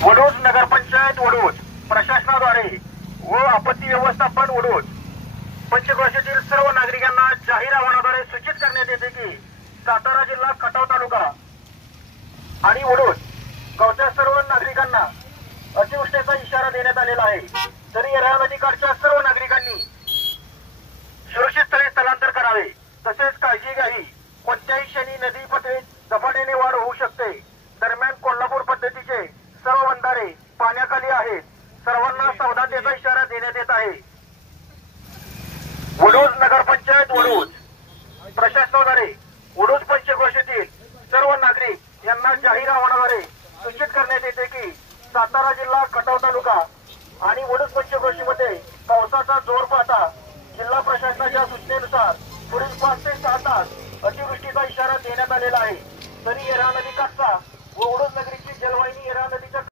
वडोज नगरपंचायत वडोज प्रशासनाद्वारे व आपत्ती व्यवस्थापन वडोज पंचक्रोशीतील सर्व नागरिकांना जाहीर आवाहनाद्वारे सूचित करण्यात येते की सातारा जिल्हा खटाव तालुका आणि वडोज गावच्या सर्व नागरिकांना अतिवृष्टीचा इशारा देण्यात आलेला आहे। तरी येरळा नदीकाठच्या सर्व नागरिकांनी सुरक्षित स्थळी स्थलांतर करावे। तसेच काळजी घ्यावी, कोणत्याही क्षणी नदी पातळीत झपाट्याने वाढ होऊ शकते। दरम्यान कोल्हापूर पद्धतीचे सर्व बंधारे पाण्याखाली आहेत। सर्वांना सावधानतेचा इशारा देण्यात येत आहे। वडोज नगरपंचायत वडोज प्रशासनाद्वारे वडोज पंचक्रोशीतील सर्व नागरिक यांना जाहीर आवाहनाद्वारे सूचित करण्यात येते की सातारा जिल्हा खटाव तालुका आणि वडोज पंचक्रोशीमध्ये पावसाचा जोर पाहता जिल्हा प्रशासनाच्या सूचनेनुसार पुढील 5 ते 6 तास अतिवृष्टीचा इशारा देण्यात आलेला आहे। तरी येरळा नदीकाठचा व वडोज नगरीची जलवाहिनी येरळा नदी